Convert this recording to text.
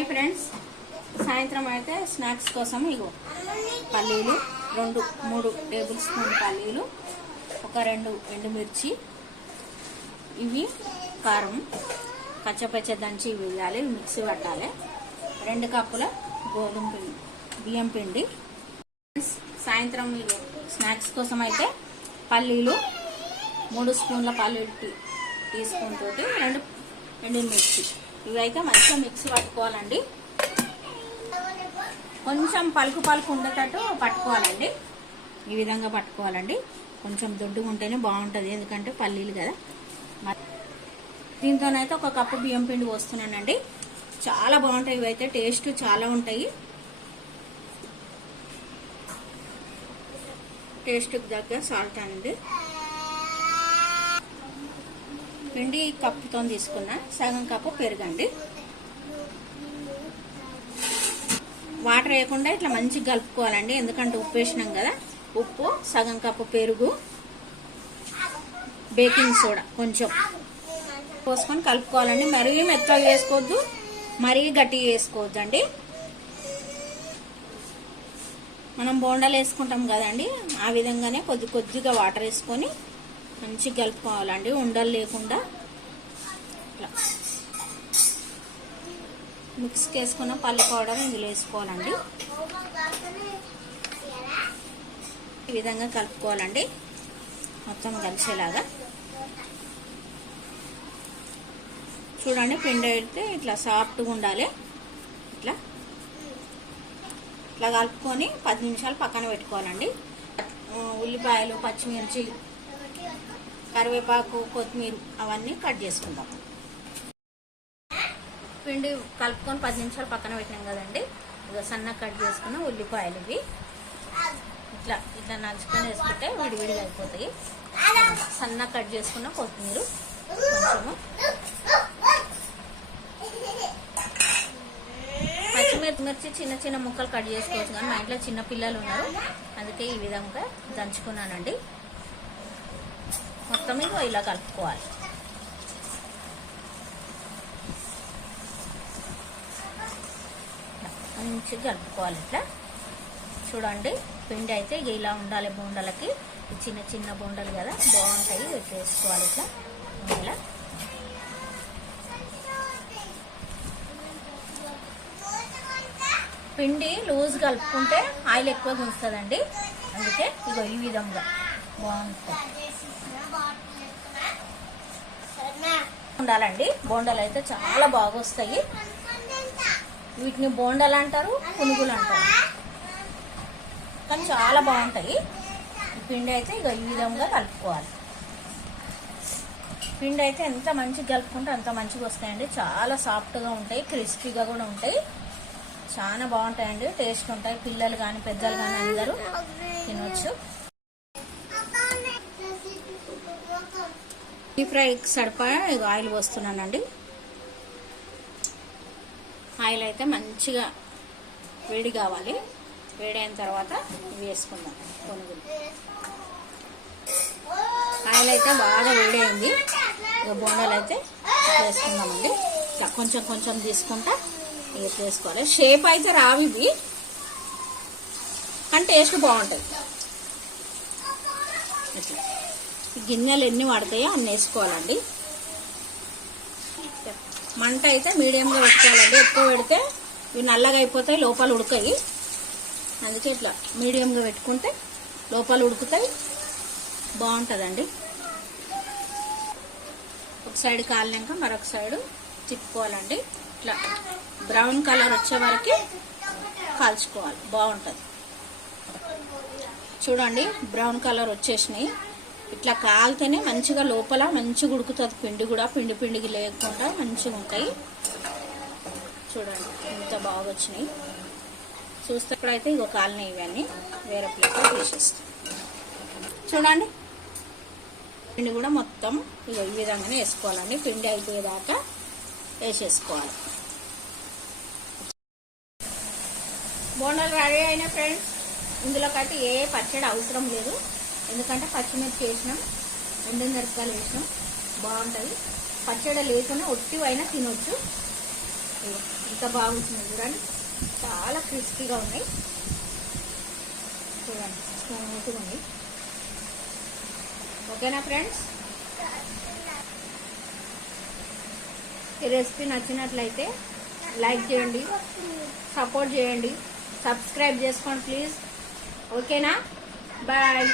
Hi friends. సాయంత్రం అయితే snacks కోసం ఇగో పల్లీలు రెండు మూడు టేబుల్ స్పూన్ పల్లీలు ఒక రెండు ఎండుమిర్చి ఇవి కారం పచ్చపచ్చ దంచి ఇవి వేయాలి మిక్సీ పట్టాలి. రెండు కప్పుల గోధుమ పిండి బియ్యం పిండి. ఫ్రెండ్స్, సాయంత్రం స్నాక్స్ కోసం అయితే పల్లీలు మూడు స్పూన్ల పల్లీలు టీ టీ స్పూన్ తోటి రెండు ఎండుమిర్చి. ఇవి అయితే మంచిగా మిక్సీ పట్టుకోవాలండి. కొంచెం పలుకు పలుకు ఉండేటట్టు పట్టుకోవాలండి. ఈ విధంగా పట్టుకోవాలండి. కొంచెం దొడ్డుగా ఉంటేనే బాగుంటుంది ఎందుకంటే పల్లీలు కదా. మ- దీంతోనైతే ఒక కప్పు బియ్యం పిండి పోస్తున్నానండి. చాలా బాగుంటాయి ఇవైతే టేస్ట్ చాలా ఉంటాయి. టేస్ట్కి దగ్గర సాల్ట్ అండి. పిండి కప్పుతో తీసుకున్న సగం కప్పు పెరగండి. వాటర్ వేయకుండా ఇట్లా మంచిగా కలుపుకోవాలండి ఎందుకంటే ఉప్పు వేసినాం కదా. ఉప్పు సగం కప్పు పెరుగు బేకింగ్ సోడా కొంచెం పోసుకొని కలుపుకోవాలండి. మరీ మెత్తగా వేసుకోవద్దు మరీ గట్టిగా వేసుకోవద్దండి. మనం బోండాలు వేసుకుంటాం కదండి ఆ విధంగానే కొద్ది కొద్దిగా వాటర్ వేసుకొని మంచిగా కలుపుకోవాలండి ఉండలు లేకుండా. ఇట్లా మిక్స్కి వేసుకున్న పల్లి పౌడర్ ఇందులో వేసుకోవాలండి. ఈ విధంగా కలుపుకోవాలండి. మొత్తం కలిసేలాగా. చూడండి పిండి అయితే ఇట్లా సాఫ్ట్గా ఉండాలి. ఇట్లా. ఇట్లా కలుపుకొని పది నిమిషాలు పక్కన పెట్టుకోవాలండి. ఉల్లిపాయలు పచ్చిమిర్చి కరివేపాకు కొత్తిమీర అవన్నీ కట్ చేసుకుందాం. పిండి కలుపుకొని పది నిమిషాలు పక్కన పెట్టినాం కదండి. ఇక సన్న కట్ చేసుకున్న ఉల్లిపాయలు ఇవి. ఇట్లా ఇట్లా నలుచుకొని వేసుకుంటే విడివిడిగా అయిపోతాయి. సన్న కట్ చేసుకున్న కొత్తిమీర కొంచెము. పచ్చిమిర్చి చిన్న చిన్న ముక్కలు కట్ చేసుకోవచ్చు కానీ మా ఇంట్లో చిన్న పిల్లలు ఉన్నారు. అందుకే ఈ విధంగా దంచుకున్నానండి. మొత్తం ఇగో ఇలా కలుపుకోవాలి. మంచిగా కలుపుకోవాలి ఇట్లా. చూడండి పిండి అయితే ఇలా ఉండాలి బోండలకి. చిన్న చిన్న బోండలు కదా బాగుంటాయి వేసుకోవాలి ఇట్లా. ఇలా. పిండి లూజ్ కలుపుకుంటే ఆయిల్ ఎక్కువ గుంచుతుందండి అందుకే ఇగో ఈ విధంగా. ఉండాలండి. బోండాలు అయితే చాలా బాగా వస్తాయి. వీటిని బోండాలు అంటారు పునుగులు అంటారు. కానీ చాలా బాగుంటాయి. పిండి అయితే ఇక ఈ విధంగా కలుపుకోవాలి. పిండి అయితే ఎంత మంచిగా కలుపుకుంటే అంత మంచిగా వస్తాయండి. చాలా సాఫ్ట్గా ఉంటాయి క్రిస్పీగా కూడా ఉంటాయి. చాలా బాగుంటాయండి. టేస్ట్ ఉంటాయి. పిల్లలు కానీ పెద్దలు కానీ అందరూ తినొచ్చు. ఈ ఫ్రై సరిపడా ఇక ఆయిల్ పోస్తున్నానండి. ఆయిల్ అయితే మంచిగా వేడి కావాలి. వేడైన తర్వాత ఇవి వేసుకుందాం. కొనుగోలు ఆయిల్ అయితే బాగా వేడైంది. ఇక బోండాలు అయితే వేసుకుందామండి. ఇట్లా కొంచెం కొంచెం తీసుకుంటా ఇక వేసుకోవాలి. షేప్ అయితే రావి ఇవి. కానీ టేస్ట్ బాగుంటుంది. ఇట్లా. గిన్నెలు ఎన్ని పడతాయో అన్ని వేసుకోవాలండి. మంట అయితే మీడియంగా పెట్టుకోవాలండి ఎక్కువ పెడితే ఇవి నల్లగా అయిపోతాయి లోపల ఉడకాయి. అందుకే ఇట్లా మీడియంగా పెట్టుకుంటే లోపల ఉడుకుతాయి. బాగుంటుందండి. ఒక సైడ్ కాలినాక మరొక సైడు తిప్పుకోవాలండి. ఇట్లా బ్రౌన్ కలర్ వచ్చే వరకు కాల్చుకోవాలి. బాగుంటుంది. చూడండి బ్రౌన్ కలర్ వచ్చేసినాయి. ఇట్లా కాలితేనే మంచిగా లోపల మంచిగా ఉడుకుతుంది. పిండి కూడా పిండి పిండికి లేకుండా మంచిగా ఉంటాయి. చూడండి ఎంత బాగా వచ్చినాయి. చూస్తే ఇప్పుడైతే ఇగో కాలనీ ఇవన్నీ వేరే ప్లేట్లో తీసేస్తాం. చూడండి పిండి కూడా మొత్తం ఇక ఈ విధంగానే వేసుకోవాలండి. పిండి అయిపోయేదాకా వేసేసుకోవాలి. బోండాలు రెడీ అయిన ఫ్రెండ్స్. ఇందులోకైతే ఏ పచ్చడి అవసరం లేదు. ఎందుకంటే పచ్చిమిర్చి వేసినాం ఎండు మిరపకాయలు వేసినాం. బాగుంటుంది. పచ్చడి లేకుండా ఒట్టివైనా తినొచ్చు. ఇంత బాగుంటుంది చూడండి. చాలా క్రిస్పీగా ఉన్నాయి. చూడండి స్మూత్గా ఉంది ఓకేనా ఫ్రెండ్స్? ఈ రెసిపీ నచ్చినట్లయితే లైక్ చేయండి సపోర్ట్ చేయండి సబ్స్క్రైబ్ చేసుకోండి ప్లీజ్. ఓకేనా? బాయ్.